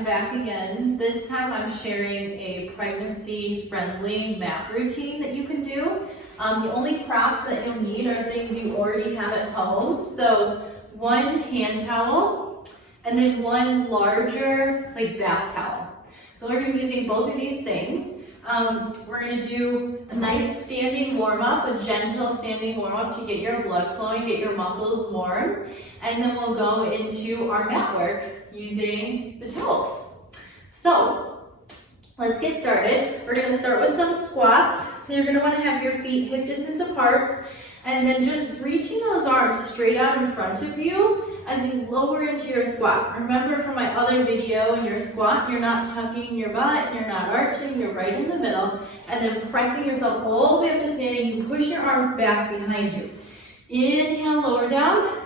I'm back again. This time I'm sharing a pregnancy-friendly mat routine that you can do. The only props that you'll need are things you already have at home. So one hand towel and then one larger bath towel. So we're going to be using both of these things. We're going to do a nice standing warm-up, a gentle standing warm-up to get your blood flowing, get your muscles warm, and then we'll go into our mat work using the towels. So let's get started. We're going to start with some squats. So you're going to want to have your feet hip distance apart, and then just reaching those arms straight out in front of you as you lower into your squat. Remember from my other video, in your squat, you're not tucking your butt, you're not arching, you're right in the middle, and then pressing yourself all the way up to standing. You push your arms back behind you. Inhale, lower down.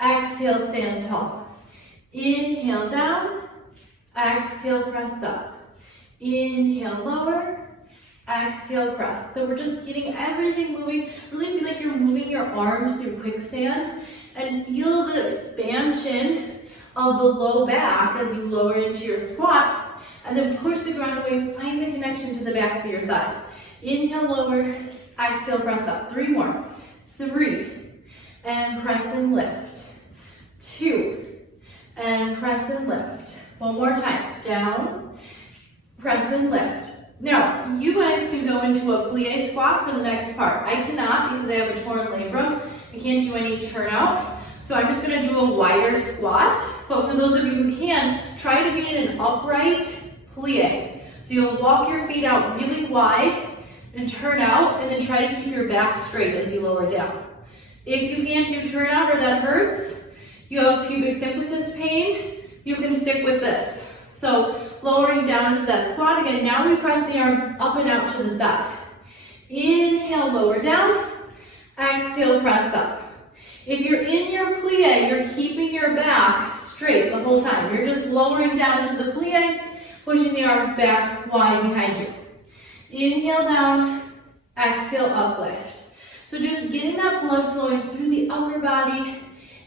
Exhale, stand tall. Inhale, down. Exhale, press up. Inhale, lower. Exhale, press. So we're just getting everything moving. Really feel like you're moving your arms through quicksand. And feel the expansion of the low back as you lower into your squat. And then push the ground away. Find the connection to the backs of your thighs. Inhale, lower. Exhale, press up. 3 more. 3. And press and lift. 2. And press and lift. 1 more time. Down. Press and lift. Now, you guys can go into a plie squat for the next part. I cannot because I have a torn labrum. I can't do any turnout. So I'm just going to do a wider squat. But for those of you who can, try to be in an upright plie. So you'll walk your feet out really wide and turn out, and then try to keep your back straight as you lower down. If you can't do turnout or that hurts, you have pubic symphysis pain, you can stick with this. So lowering down into that squat again. Now we press the arms up and out to the side. Inhale, lower down. Exhale, press up. If you're in your plie, you're keeping your back straight the whole time. You're just lowering down into the plie, pushing the arms back wide behind you. Inhale, down. Exhale, uplift. So just getting that blood flowing through the upper body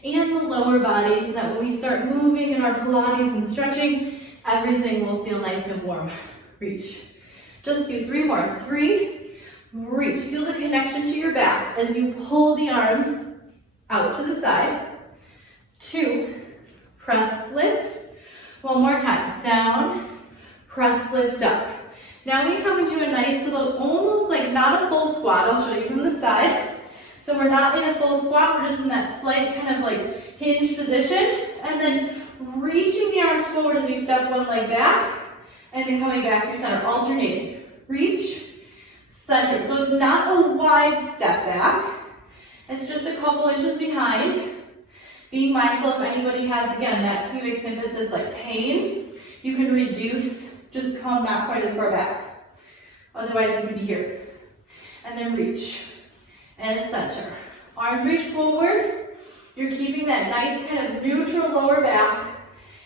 and the lower body so that when we start moving in our Pilates and stretching, everything will feel nice and warm. Reach. Just do 3 more. 3, reach. Feel the connection to your back as you pull the arms out to the side. 2, press, lift. 1 more time. Down, press, lift up. Now we come into a nice little, almost like not a full squat. I'll show you from the side. So we're not in a full squat, we're just in that slight kind of like hinge position. And then reaching the arms forward as you step one leg back, and then coming back through center, alternating. Reach, center. So it's not a wide step back. It's just a couple inches behind. Being mindful if anybody has, again, that pubic symphysis like pain, you can reduce, just come not quite as far back. Otherwise you could be here. And then reach and center. Arms reach forward. You're keeping that nice kind of neutral lower back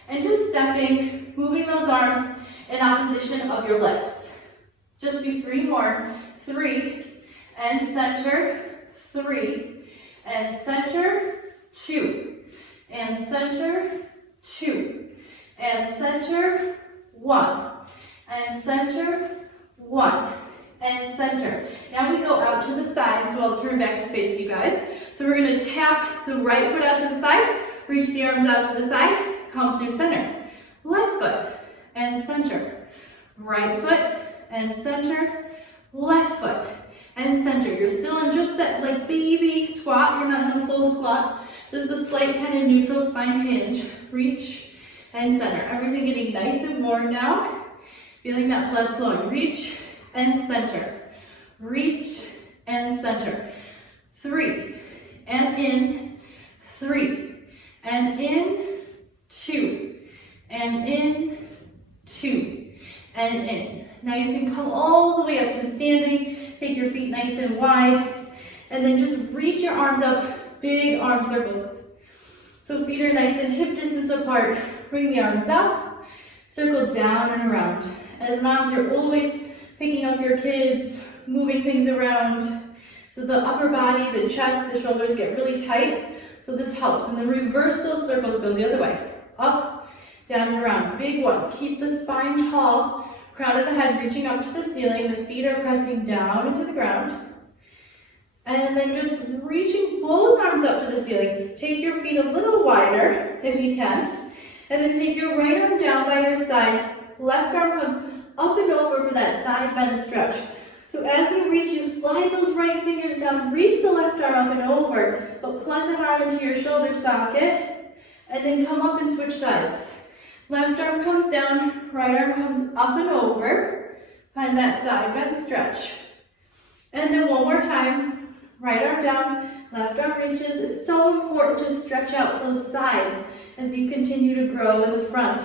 and just stepping, moving those arms in opposition of your legs. Just do 3 more. 3 and center. 3 and center. 2 and center. 2 and center. 1 and center. 1 and center. Now we go out to the side, so I'll turn back to face you guys. So we're going to tap the right foot out to the side, reach the arms out to the side, come through center. Left foot and center. Right foot and center. Left foot and center. You're still in just that like baby squat. You're not in a full squat. Just a slight kind of neutral spine hinge. Reach and center. Everything getting nice and warm now. Feeling that blood flowing. Reach and center. Reach and center. 3 and in. 3 and in. 2 and in. 2 and in. Now you can come all the way up to standing. Take your feet nice and wide. And then just reach your arms up. Big arm circles. So feet are nice and hip distance apart. Bring the arms up. Circle down and around. As moms, you're always picking up your kids, moving things around. So the upper body, the chest, the shoulders get really tight. So this helps. And then reverse those circles, go the other way. Up down and around. Big ones. Keep the spine tall, crown of the head reaching up to the ceiling. The feet are pressing down into the ground. And then just reaching both arms up to the ceiling. Take your feet a little wider if you can. And then take your right arm down by your side. Left arm comes up and over for that side bend stretch. So as you reach, you slide those right fingers down, reach the left arm up and over, but plug that arm into your shoulder socket, and then come up and switch sides. Left arm comes down, right arm comes up and over. Find that side bend stretch. And then one more time, right arm down, left arm reaches. It's so important to stretch out those sides as you continue to grow in the front.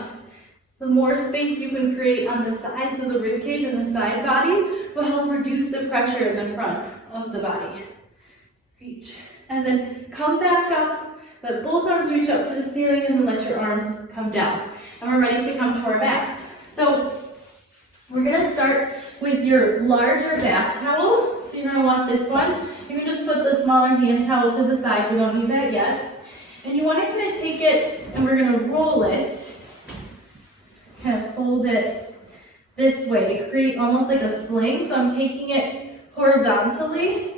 The more space you can create on the sides of the ribcage and the side body will help reduce the pressure in the front of the body. Reach. And then come back up. Let both arms reach up to the ceiling and then let your arms come down. And we're ready to come to our backs. So we're going to start with your larger bath towel. So you're going to want this one. You can just put the smaller hand towel to the side. We don't need that yet. And you want to kind of take it and we're going to roll it. Kind of fold it this way to create almost like a sling. So I'm taking it horizontally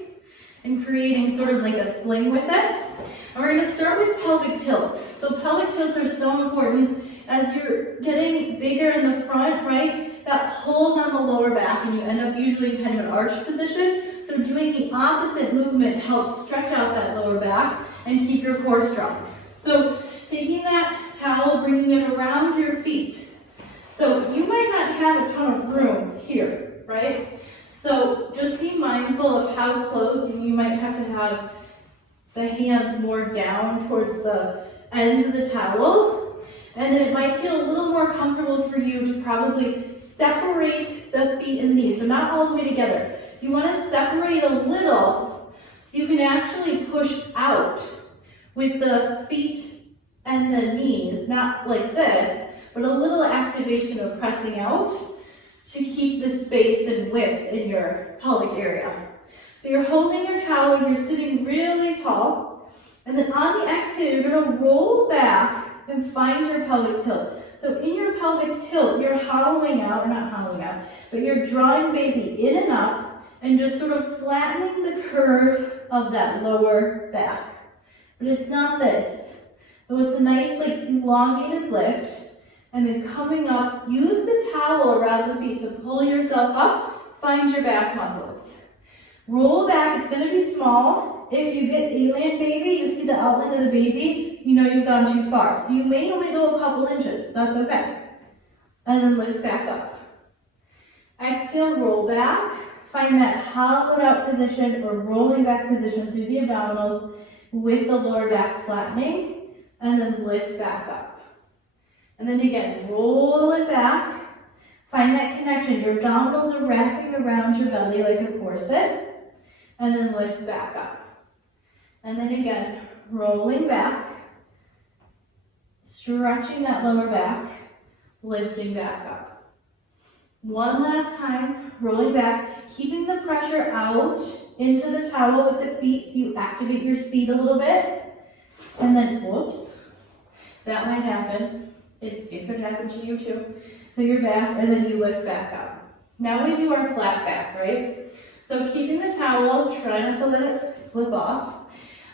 and creating sort of like a sling with it. And we're going to start with pelvic tilts. So pelvic tilts are so important as you're getting bigger in the front, right? That pulls on the lower back and you end up usually in kind of an arched position. So doing the opposite movement helps stretch out that lower back and keep your core strong. So taking that towel, bringing it around your feet. So you might not have a ton of room here, right? So just be mindful of how close, and you might have to have the hands more down towards the ends of the towel. And then it might feel a little more comfortable for you to probably separate the feet and knees. So not all the way together. You want to separate a little so you can actually push out with the feet and the knees, not like this, but a little activation of pressing out to keep the space and width in your pelvic area. So you're holding your towel, you're sitting really tall, and then on the exhale, you're going to roll back and find your pelvic tilt. So in your pelvic tilt, you're hollowing out, or not hollowing out, but you're drawing baby in and up, and just sort of flattening the curve of that lower back. But it's not this. So it's a nice, like, elongated lift. And then coming up, use the towel around the feet to pull yourself up, find your back muscles. Roll back, it's gonna be small. If you get alien baby, you see the outline of the baby, you know you've gone too far. So you may only go a couple inches, that's okay. And then lift back up. Exhale, roll back. Find that hollowed out position or rolling back position through the abdominals with the lower back flattening, and then lift back up. And then again, roll it back. Find that connection. Your abdominals are wrapping around your belly like a corset. And then lift back up. And then again, rolling back. Stretching that lower back. Lifting back up. One last time, rolling back. Keeping the pressure out into the towel with the feet so you activate your seat a little bit. And then, whoops, that might happen. It could happen to you too. So you're back, and then you lift back up. Now we do our flat back, right? So keeping the towel, try not to let it slip off.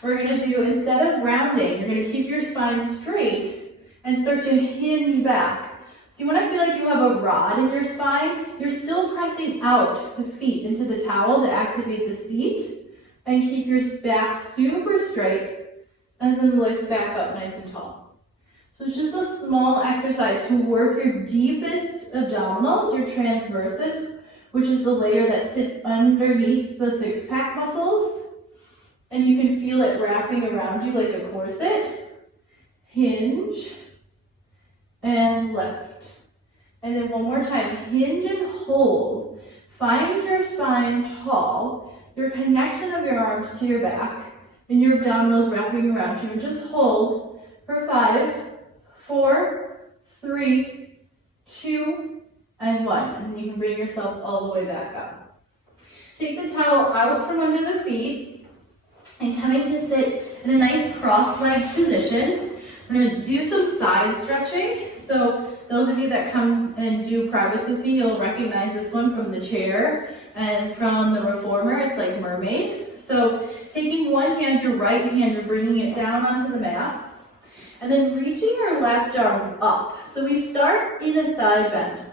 We're gonna do, instead of rounding, you're gonna keep your spine straight and start to hinge back. So you wanna feel like you have a rod in your spine. You're still pressing out the feet into the towel to activate the seat, and keep your back super straight, and then lift back up nice and tall. So it's just a small exercise to work your deepest abdominals, your transversus, which is the layer that sits underneath the six-pack muscles. And you can feel it wrapping around you like a corset. Hinge and lift. And then one more time, hinge and hold. Find your spine tall, your connection of your arms to your back, and your abdominals wrapping around you. And just hold for 5, 4, 3, 2, and 1. And you can bring yourself all the way back up. Take the towel out from under the feet and coming to sit in a nice cross-legged position. We're gonna do some side stretching. So those of you that come and do privates with me, you'll recognize this one from the chair and from the reformer. It's like mermaid. So taking one hand, your right hand, you're bringing it down onto the mat, and then reaching your left arm up. So we start in a side bend.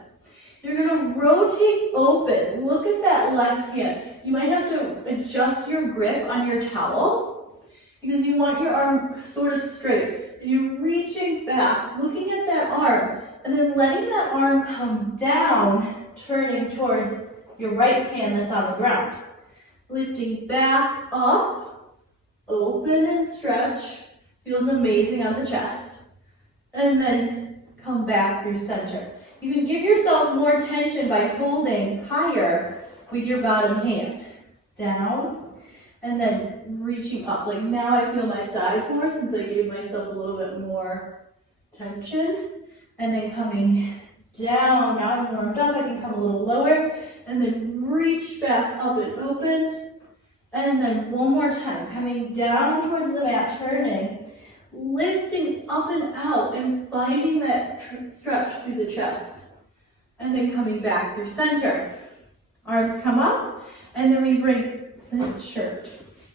You're gonna rotate open. Look at that left hand. You might have to adjust your grip on your towel because you want your arm sort of straight. You're reaching back, looking at that arm, and then letting that arm come down, turning towards your right hand that's on the ground. Lifting back up, open and stretch. Feels amazing on the chest. And then come back through center. You can give yourself more tension by holding higher with your bottom hand. Down, and then reaching up. Like now I feel my side more since I gave myself a little bit more tension. And then coming down. Now I'm warmed up, I can come a little lower. And then reach back up and open. And then one more time, coming down towards the mat, turning. Lifting up and out and finding that stretch through the chest. And then coming back through center. Arms come up, and then we bring this shirt,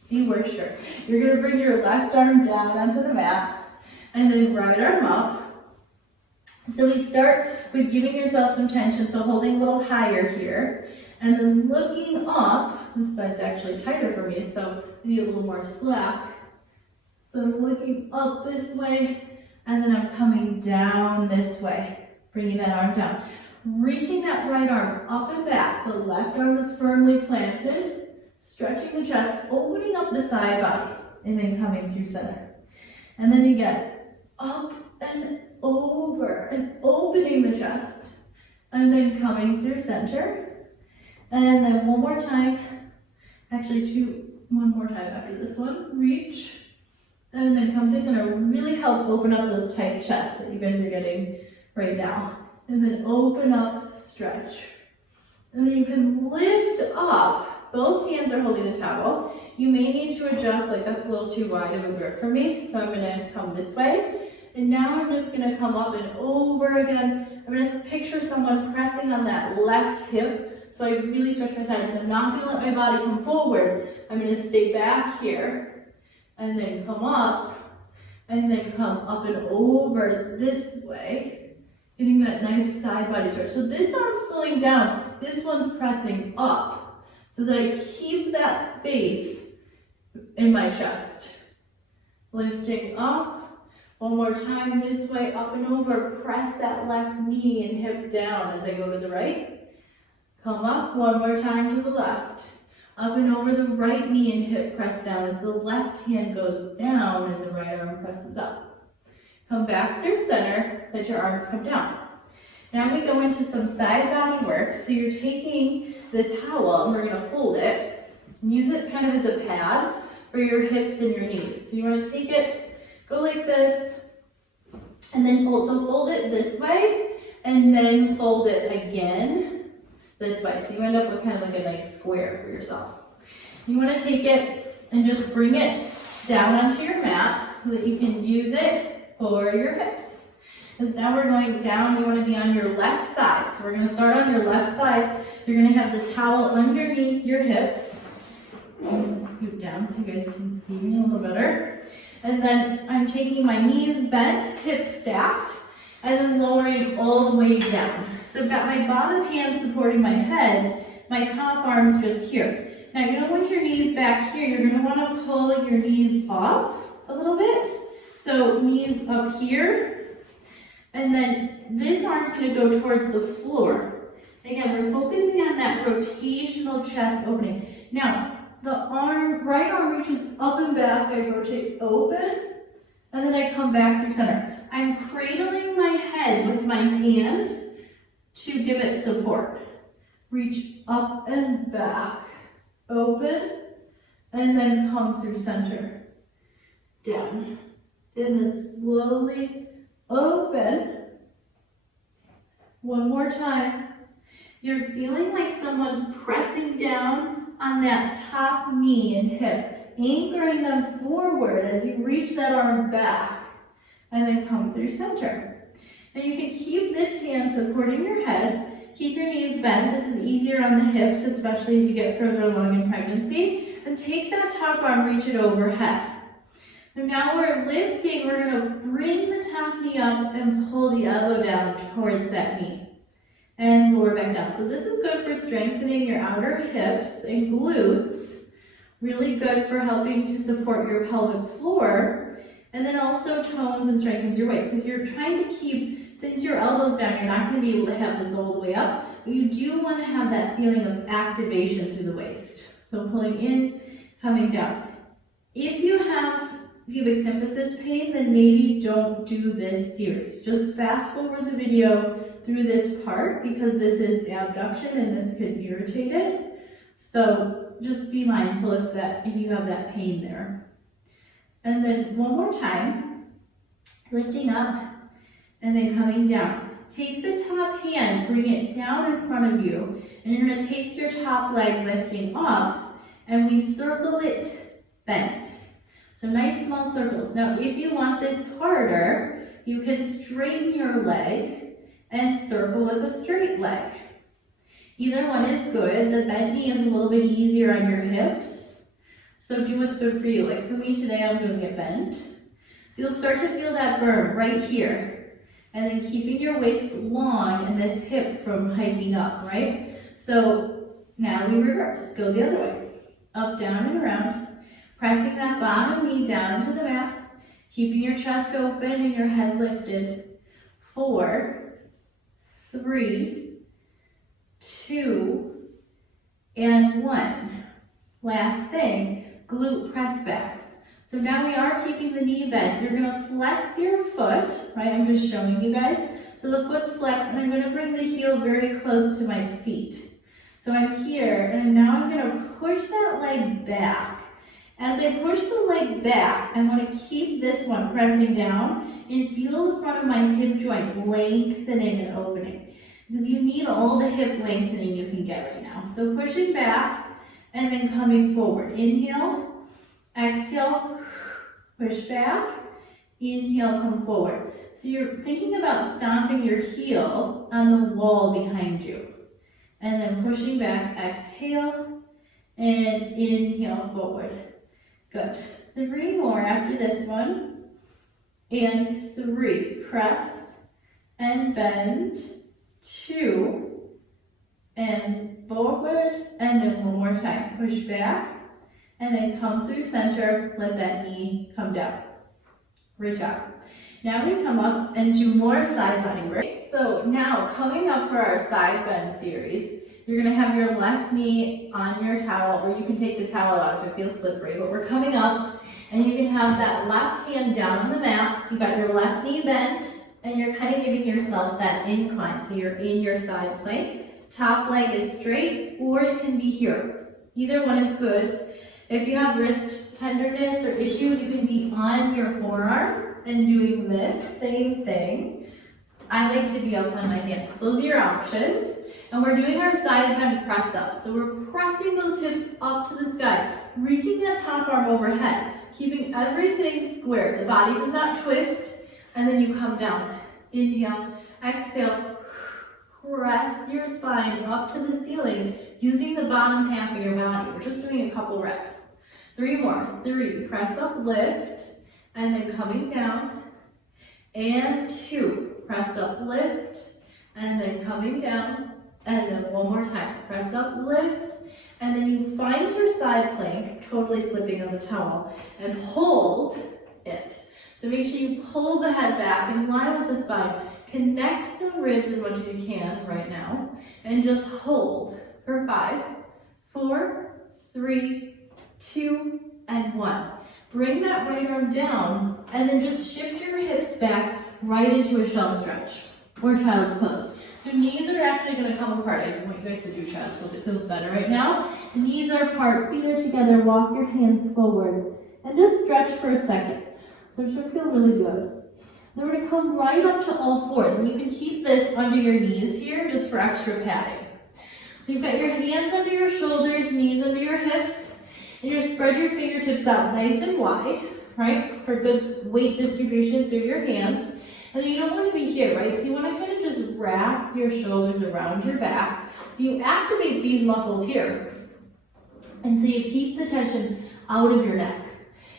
the worst shirt. You're gonna bring your left arm down onto the mat, and then right arm up. So we start with giving yourself some tension, so holding a little higher here, and then looking up. This side's actually tighter for me, so I need a little more slack. So I'm looking up this way, and then I'm coming down this way, bringing that arm down. Reaching that right arm up and back. The left arm is firmly planted, stretching the chest, opening up the side body, and then coming through center. And then again, up and over, and opening the chest, and then coming through center. And then one more time, actually one more time after this one, reach. And then come through center. Really help open up those tight chests that you guys are getting right now. And then open up, stretch. And then you can lift up. Both hands are holding the towel. You may need to adjust, like that's a little too wide of a grip for me. So I'm gonna come this way. And now I'm just gonna come up and over again. I'm gonna picture someone pressing on that left hip. So I really stretch my sides, and I'm not gonna let my body come forward. I'm gonna stay back here. And then come up, and then come up and over this way, getting that nice side body stretch. So this arm's pulling down, this one's pressing up, so that I keep that space in my chest. Lifting up, one more time this way, up and over, press that left knee and hip down as I go to the right. Come up, one more time to the left. Up and over, the right knee and hip press down as the left hand goes down and the right arm presses up. Come back through center, let your arms come down. Now we go into some side body work. So you're taking the towel, and we're gonna fold it, and use it kind of as a pad for your hips and your knees. So you wanna take it, go like this, and then fold. So fold it this way, and then fold it again this way. So you end up with kind of like a nice square for yourself. You want to take it and just bring it down onto your mat so that you can use it for your hips. Because now we're going down, you want to be on your left side. So we're going to start on your left side. You're going to have the towel underneath your hips. I'm going to scoot down so you guys can see me a little better. And then I'm taking my knees bent, hips stacked, and then lowering all the way down. So I've got my bottom hand supporting my head, my top arm's just here. Now you don't want your knees back here, you're gonna wanna pull your knees up a little bit. So knees up here, and then this arm's gonna go towards the floor. Again, we're focusing on that rotational chest opening. Now, the right arm reaches up and back, I rotate open, and then I come back through center. I'm cradling my head with my hand to give it support. Reach up and back, open, and then come through center. Down, and then slowly open. One more time. You're feeling like someone's pressing down on that top knee and hip, anchoring them forward as you reach that arm back. and then come through center. Now you can keep this hand supporting your head, keep your knees bent. This is easier on the hips, especially as you get further along in pregnancy, and take that top arm, reach it overhead. And now we're lifting, we're gonna bring the top knee up and pull the elbow down towards that knee. And lower back down. So this is good for strengthening your outer hips and glutes. Really good for helping to support your pelvic floor. And then also tones and strengthens your waist. Because you're trying to keep, since your elbow's down, you're not gonna be able to have this all the way up. But you do wanna have that feeling of activation through the waist. So pulling in, coming down. If you have pubic symphysis pain, then maybe don't do this series. Just fast forward the video through this part because this is abduction and this could irritate it. So just be mindful if you have that pain there. And then one more time, lifting up and then coming down. Take the top hand, bring it down in front of you, and you're gonna take your top leg lifting up and we circle it bent. So nice small circles. Now if you want this harder, you can straighten your leg and circle with a straight leg. Either one is good. The bent knee is a little bit easier on your hips. So do what's good for you. Like for me today, I'm doing it bent. So you'll start to feel that burn right here. And then keeping your waist long and this hip from hiking up, right? So now we reverse. Go the other way. Up, down, and around. Pressing that bottom knee down into the mat, keeping your chest open and your head lifted. 4, 3, 2, and 1. Last thing, glute press backs. So now we are keeping the knee bent. You're gonna flex your foot, right? I'm just showing you guys. So the foot's flexed and I'm gonna bring the heel very close to my seat. So I'm here and now I'm gonna push that leg back. As I push the leg back, I want to keep this one pressing down and feel the front of my hip joint lengthening and opening. Because you need all the hip lengthening you can get right now. So pushing back and then coming forward. Inhale, exhale, push back, inhale, come forward. So you're thinking about stomping your heel on the wall behind you. And then pushing back, exhale, and inhale forward. Good. 3 more after this one. And 3. Press and bend. 2. And forward. And then one more time. Push back. And then come through center. Let that knee come down. Great job. Now we come up and do more side bending work. So now coming up for our side bend series, you're gonna have your left knee on your towel, or you can take the towel out if it feels slippery, but we're coming up and you can have that left hand down on the mat. You got your left knee bent and you're kind of giving yourself that incline. So you're in your side plank. Top leg is straight or it can be here. Either one is good. If you have wrist tenderness or issues, you can be on your forearm and doing this same thing. I like to be up on my hands. Those are your options. And we're doing our side bend press up. So we're pressing those hips up to the sky, reaching that top arm overhead, keeping everything square. The body does not twist, and then you come down. Inhale, exhale, press your spine up to the ceiling using the bottom half of your body. We're just doing a couple reps. 3 more. 3, press up, lift, and then coming down. And 2, press up, lift, and then coming down. And then one more time, press up, lift, and then you find your side plank, totally slipping on the towel, and hold it. So make sure you pull the head back in line with the spine. Connect the ribs as much as you can right now, and just hold for 5, 4, 3, 2, and 1. Bring that right arm down, and then just shift your hips back right into a shell stretch, or child's pose. So knees are actually going to come apart. I want you guys to do child's pose. It feels better right now. Knees are apart, feet are together. Walk your hands forward and just stretch for a second. So it should feel really good. Then we're going to come right up to all fours. And you can keep this under your knees here just for extra padding. So you've got your hands under your shoulders, knees under your hips, and you spread your fingertips out nice and wide, right? For good weight distribution through your hands. And then you don't want to be here, right? So you want to kind of just wrap your shoulders around your back. So you activate these muscles here. And so you keep the tension out of your neck.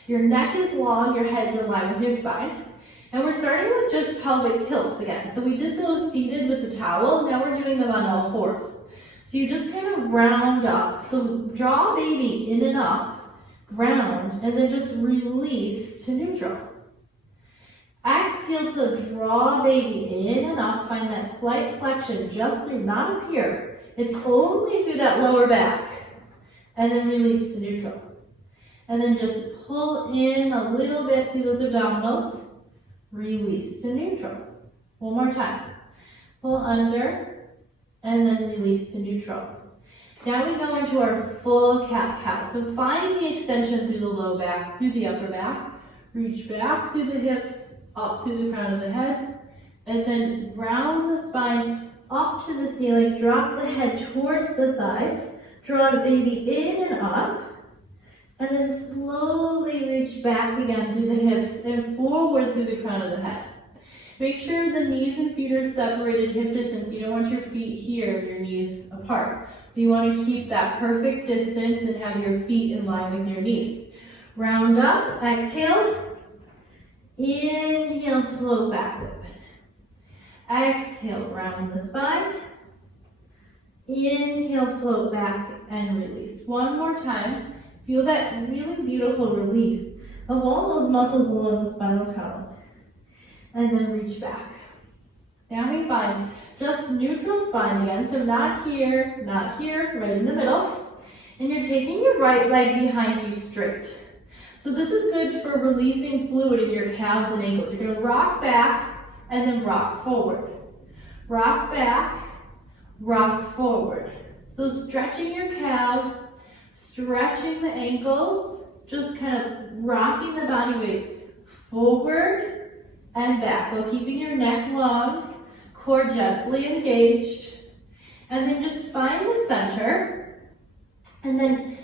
Your neck is long, your head's in line with your spine. And we're starting with just pelvic tilts again. So we did those seated with the towel, now we're doing them on all fours. So you just kind of round up. So draw baby in and up, round, and then just release to neutral. Exhale to draw baby in and up, find that slight flexion just through, not up here. It's only through that lower back. And then release to neutral. And then just pull in a little bit through those abdominals. Release to neutral. One more time. Pull under, and then release to neutral. Now we go into our full cat-cow. So find the extension through the low back, through the upper back. Reach back through the hips, up through the crown of the head. And then round the spine up to the ceiling. Drop the head towards the thighs. Draw the baby in and up. And then slowly reach back again through the hips and forward through the crown of the head. Make sure the knees and feet are separated hip distance. You don't want your feet here and your knees apart. So you want to keep that perfect distance and have your feet in line with your knees. Round up, exhale. Inhale, float back open. Exhale, round the spine. Inhale, float back and release. One more time. Feel that really beautiful release of all those muscles along the spinal column. And then reach back. Now we find just neutral spine again. So not here, right in the middle. And you're taking your right leg behind you straight. So this is good for releasing fluid in your calves and ankles. You're going to rock back and then rock forward. Rock back, rock forward. So stretching your calves, stretching the ankles, just kind of rocking the body weight forward and back while keeping your neck long, core gently engaged. And then just find the center. And then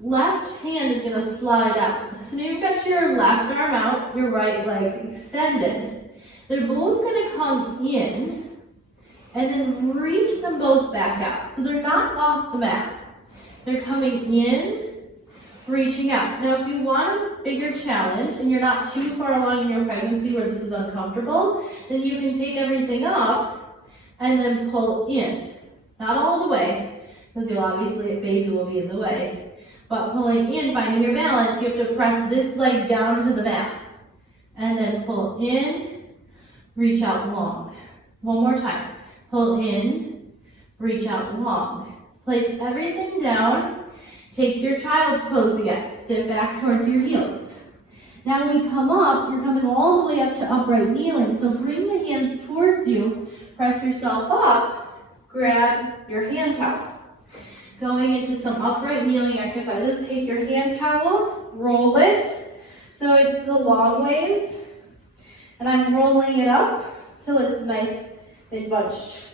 left hand is going to slide out. So now you've got your left arm out, your right leg extended. They're both going to come in and then reach them both back out. So they're not off the mat. They're coming in, reaching out. Now, if you want a bigger challenge and you're not too far along in your pregnancy where this is uncomfortable, then you can take everything up and then pull in. Not all the way, because you'll obviously, baby will be in the way. But pulling in, finding your balance, you have to press this leg down to the mat. And then pull in, reach out long. One more time. Pull in, reach out long. Place everything down. Take your child's pose again. Sit back towards your heels. Now when we come up, you're coming all the way up to upright kneeling. So bring the hands towards you. Press yourself up. Grab your hand towel. Going into some upright kneeling exercises. Take your hand towel, roll it. So it's the long ways. And I'm rolling it up till it's nice and bunched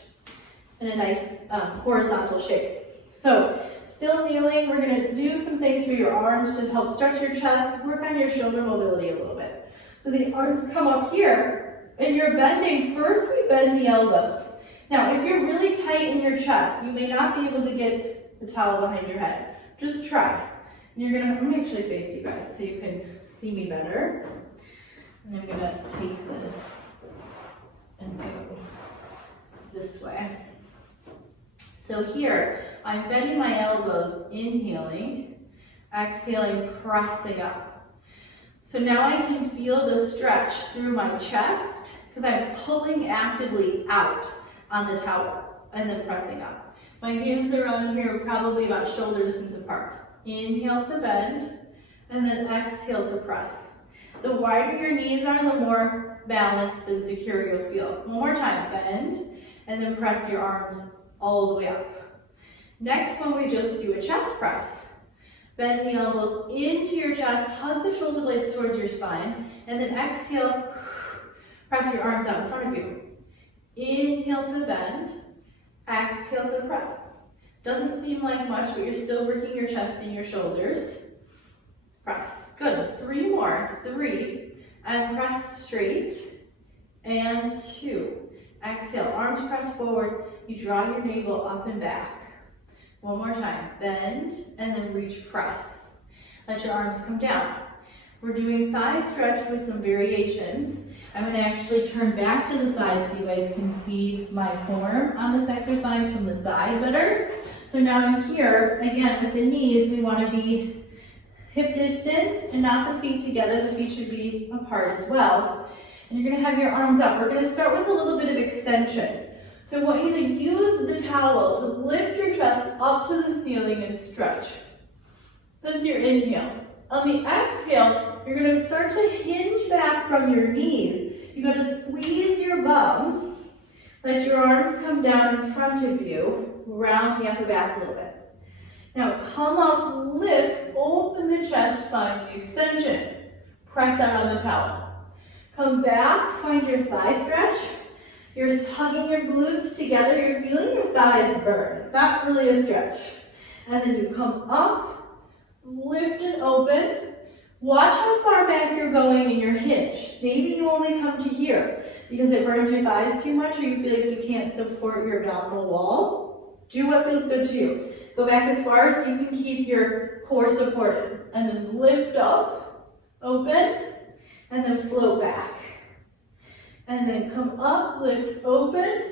in a nice horizontal shape. So, still kneeling, we're going to do some things for your arms to help stretch your chest, work on your shoulder mobility a little bit. So the arms come up here, and you're bending. First, we bend the elbows. Now, if you're really tight in your chest, you may not be able to get the towel behind your head. Just try. And you're going to, let me actually face you guys so you can see me better. And I'm going to take this and go this way. So here, I'm bending my elbows, inhaling, exhaling, pressing up. So now I can feel the stretch through my chest because I'm pulling actively out on the towel and then pressing up. My hands around here probably about shoulder distance apart. Inhale to bend and then exhale to press. The wider your knees are, the more balanced and secure you'll feel. One more time, bend and then press your arms all the way up. Next one, we just do a chest press. Bend the elbows into your chest, hug the shoulder blades towards your spine, and then exhale, press your arms out in front of you. Inhale to bend, exhale to press. Doesn't seem like much, but you're still working your chest and your shoulders. press. Good, 3 more, 3, and press straight, and 2. Exhale, arms press forward, you draw your navel up and back. One more time, bend, and then reach, press. Let your arms come down. We're doing thigh stretch with some variations. I'm going to actually turn back to the side so you guys can see my form on this exercise from the side better. So now I'm here, again, with the knees, we want to be hip distance and not the feet together. The feet should be apart as well. And you're going to have your arms up. We're going to start with a little bit of extension. So I want you to use the towel to lift your chest up to the ceiling and stretch. That's your inhale. On the exhale, you're going to start to hinge back from your knees. You're going to squeeze your bum. Let your arms come down in front of you. Round the upper back a little bit. Now come up, lift, open the chest, find the extension. Press out on the towel. Come back, find your thigh stretch. You're hugging your glutes together. You're feeling your thighs burn. It's not really a stretch. And then you come up, lift and open. Watch how far back you're going in your hinge. Maybe you only come to here because it burns your thighs too much or you feel like you can't support your abdominal wall. Do what feels good to you. Go back as far as you can keep your core supported. And then lift up, open, and then float back. And then come up, lift, open,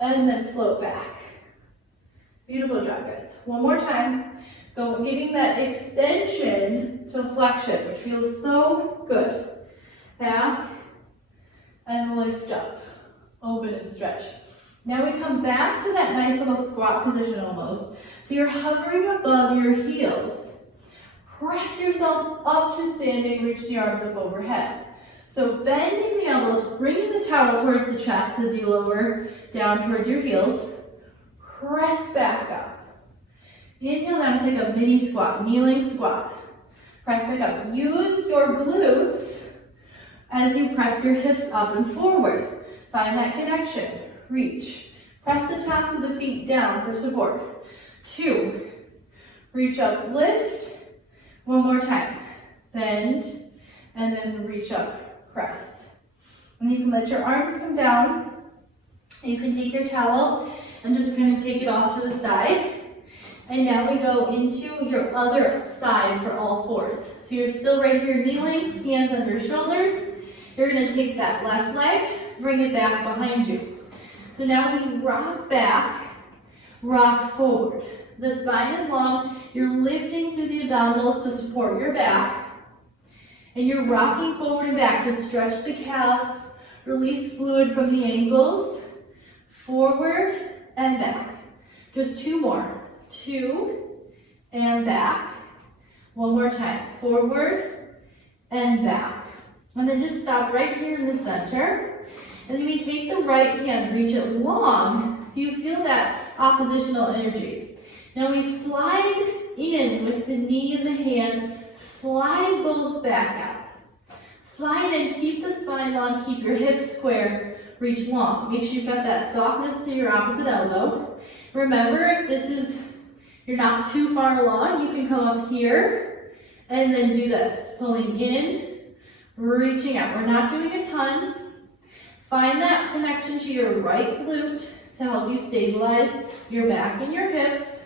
and then float back. Beautiful job, guys. One more time. Go, getting that extension to flexion, which feels so good. Back, and lift up. Open and stretch. Now we come back to that nice little squat position almost. So you're hovering above your heels. Press yourself up to standing, reach the arms up overhead. So bending the elbows, bringing the towel towards the chest as you lower down towards your heels. Press back up. Inhale down, take a mini squat, kneeling squat. Press back up. Use your glutes as you press your hips up and forward. Find that connection. Reach. Press the tops of the feet down for support. 2. Reach up, lift. One more time. Bend, and then reach up, press. And you can let your arms come down. You can take your towel and just kind of take it off to the side. And now we go into your other side for all fours. So you're still right here kneeling, hands under shoulders. You're going to take that left leg, bring it back behind you. So now we rock back, rock forward. The spine is long. You're lifting through the abdominals to support your back. And you're rocking forward and back to stretch the calves, release fluid from the ankles, forward and back. Just 2 more. 2 and back. One more time. Forward and back. And then just stop right here in the center. And then we take the right hand, reach it long so you feel that oppositional energy. Now we slide in with the knee and the hand, slide both back out. Slide in, keep the spine long, keep your hips square, reach long. Make sure you've got that softness to your opposite elbow. Remember, if you're not too far along, you can come up here and then do this, pulling in, reaching out. We're not doing a ton. Find that connection to your right glute to help you stabilize your back and your hips.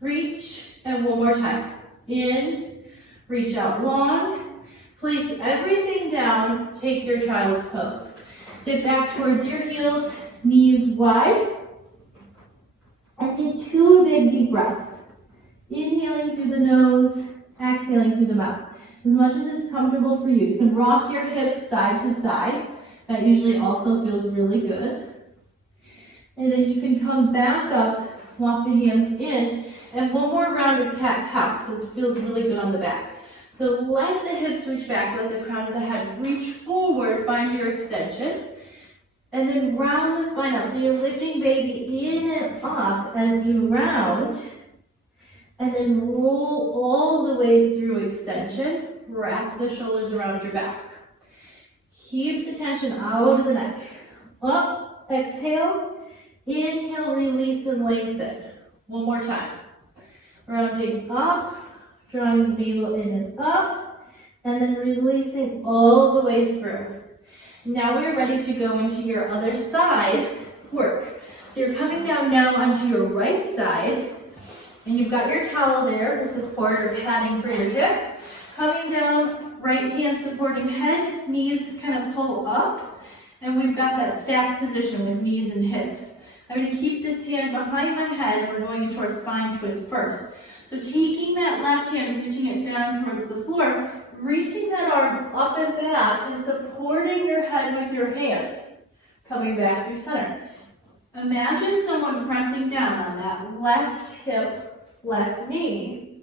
Reach, and one more time. In, reach out long. Place everything down. Take your child's pose. Sit back towards your heels, knees wide. And take 2 big deep breaths. Inhaling through the nose, exhaling through the mouth. As much as it's comfortable for you. You can rock your hips side to side. That usually also feels really good. And then you can come back up, walk the hands in, and one more round of cat-cow, so it feels really good on the back. So let the hips reach back, let the crown of the head reach forward, find your extension, and then round the spine up. So you're lifting baby in and up as you round, and then roll all the way through extension. Wrap the shoulders around your back. Keep the tension out of the neck. Up, exhale, inhale, release and lengthen. One more time. Rounding up, Drawing the navel in and up, and then releasing all the way through. Now we're ready to go into your other side work. So you're coming down now onto your right side, and you've got your towel there for support or padding for your hip. Coming down, right hand supporting head, knees kind of pull up, and we've got that stacked position with knees and hips. I'm going to keep this hand behind my head, and we're going into our spine twist first. So taking that left hand, reaching it down towards the floor, reaching that arm up and back and supporting your head with your hand. Coming back through center. Imagine someone pressing down on that left hip, left knee.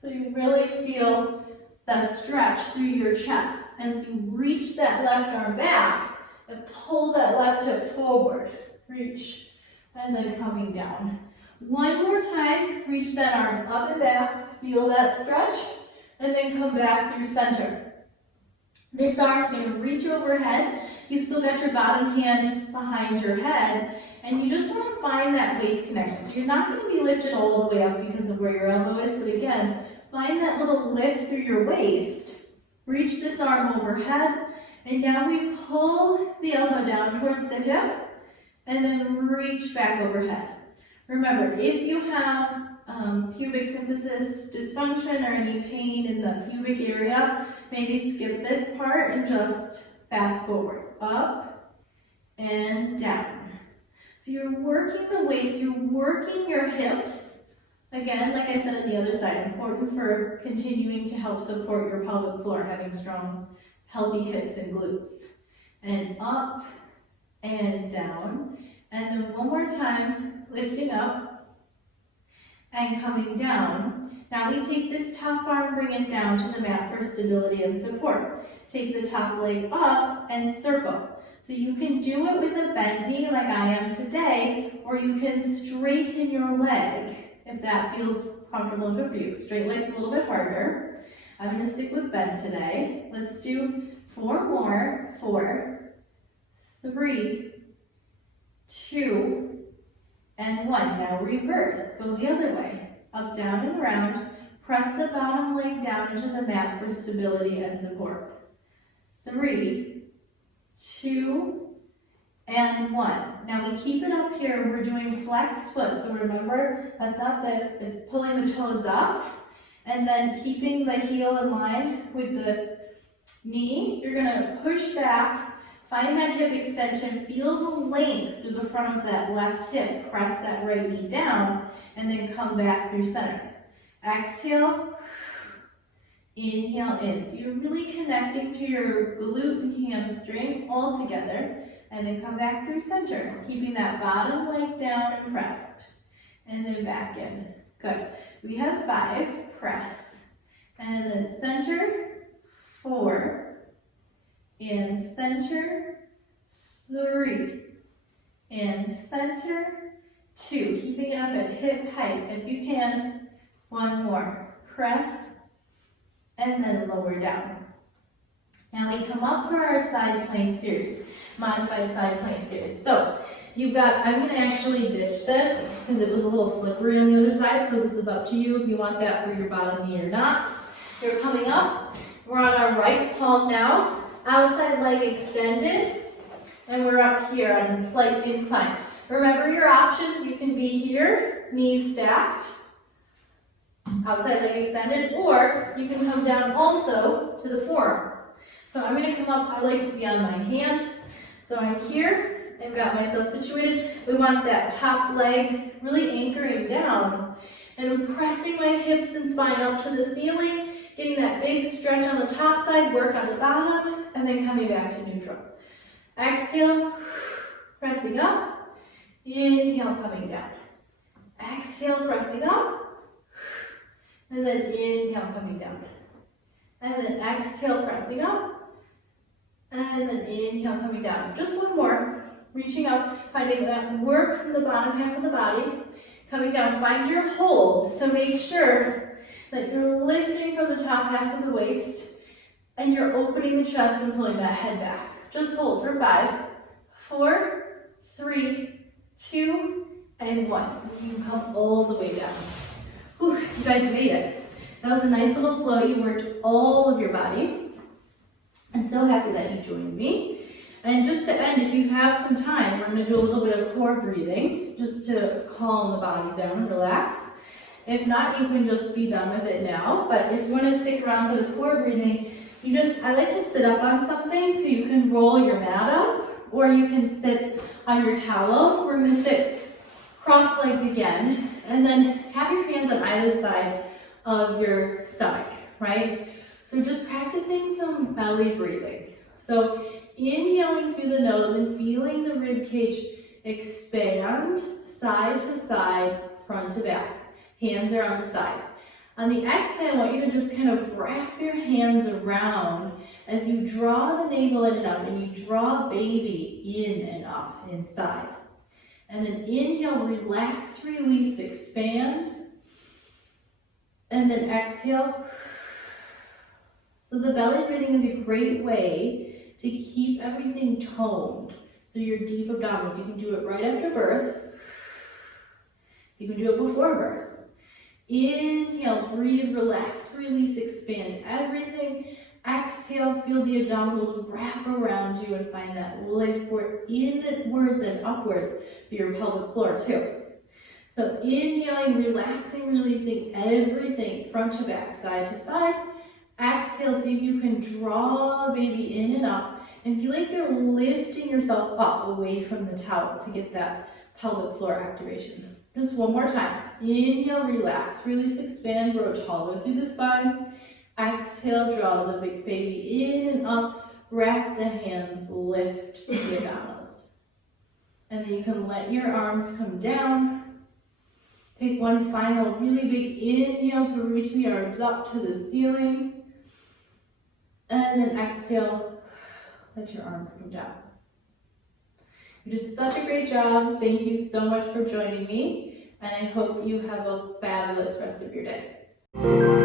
So you really feel that stretch through your chest as you reach that left arm back and pull that left hip forward. Reach, and then coming down. One more time, reach that arm up and back, feel that stretch, and then come back through center. This arm's going to reach overhead. You still got your bottom hand behind your head, and you just want to find that waist connection. So you're not going to be lifted all the way up because of where your elbow is, but again, find that little lift through your waist. Reach this arm overhead, and now we pull the elbow down towards the hip, and then reach back overhead. Remember, if you have pubic symphysis dysfunction or any pain in the pubic area, maybe skip this part and just fast forward. Up and down. So you're working the waist, you're working your hips. Again, like I said on the other side, important for continuing to help support your pelvic floor, having strong, healthy hips and glutes. And up and down. And then one more time, lifting up and coming down. Now we take this top arm, bring it down to the mat for stability and support. Take the top leg up and circle. So you can do it with a bent knee like I am today, or you can straighten your leg if that feels comfortable and good for you. Straight leg's a little bit harder. I'm going to stick with bent today. Let's do 4 more. 4, 3, 2, and 1. Now reverse. Go the other way. Up, down, and around. Press the bottom leg down into the mat for stability and support. 3, 2, and 1. Now we keep it up here. We're doing flex foot. So remember, that's not this. It's pulling the toes up and then keeping the heel in line with the knee. You're going to push back, find that hip extension, feel the length through the front of that left hip. Press that right knee down and then come back through center. Exhale. Inhale in. So you're really connecting to your glute and hamstring all together. And then come back through center, keeping that bottom leg down and pressed. And then back in. Good. We have 5. Press. And then center. 4. And center. 3. And center. 2. Keeping it up at hip height. If you can, 1 more. Press. And then lower down. Now we come up for our side plank series, modified side plank series. So you've got, I'm going to actually ditch this because it was a little slippery on the other side, so this is up to you if you want that for your bottom knee or not. You're coming up, we're on our right palm now, outside leg extended, and we're up here on a slight incline. Remember your options, you can be here, knees stacked, outside leg extended, or you can come down also to the forearm. So I'm going to come up, I like to be on my hand. So I'm here, I've got myself situated. We want that top leg really anchoring down. And I'm pressing my hips and spine up to the ceiling, getting that big stretch on the top side, work on the bottom, and then coming back to neutral. Exhale, pressing up. Inhale, coming down. Exhale, pressing up. And then inhale, coming down. And then exhale, pressing up. And then inhale, coming down. Just 1 more. Reaching up, finding that work from the bottom half of the body. Coming down, find your hold. So make sure that you're lifting from the top half of the waist and you're opening the chest and pulling that head back. Just hold for 5, 4, 3, 2, and 1. You can come all the way down. Whew, you guys made it. That was a nice little flow. You worked all of your body. I'm so happy that you joined me. And just to end, if you have some time, we're going to do a little bit of core breathing just to calm the body down and relax. If not, you can just be done with it now. But if you want to stick around for the core breathing, I like to sit up on something so you can roll your mat up, or you can sit on your towel. We're going to sit cross-legged again, and then have your hands on either side of your stomach, right? So just practicing some belly breathing. So inhaling through the nose and feeling the rib cage expand side to side, front to back. Hands are on the sides. On the exhale, I want you to just kind of wrap your hands around as you draw the navel in and up, and you draw baby in and up inside. And then inhale, relax, release, expand. And then exhale. So the belly breathing is a great way to keep everything toned through your deep abdominals. You can do it right after birth. You can do it before birth. Inhale, breathe, relax, release, expand everything. Exhale, feel the abdominals wrap around you and find that lift for inwards and upwards for your pelvic floor too. So inhaling, relaxing, releasing everything front to back, side to side. Exhale, see if you can draw baby in and up and feel like you're lifting yourself up away from the towel to get that pelvic floor activation. Just one more time. Inhale, relax, release, expand, grow taller through the spine. Exhale, draw the big baby in and up. Wrap the hands, lift the abdominals. And then you can let your arms come down. Take one final really big inhale to reach the arms up to the ceiling. And then exhale, let your arms come down. You did such a great job. Thank you so much for joining me. And I hope you have a fabulous rest of your day.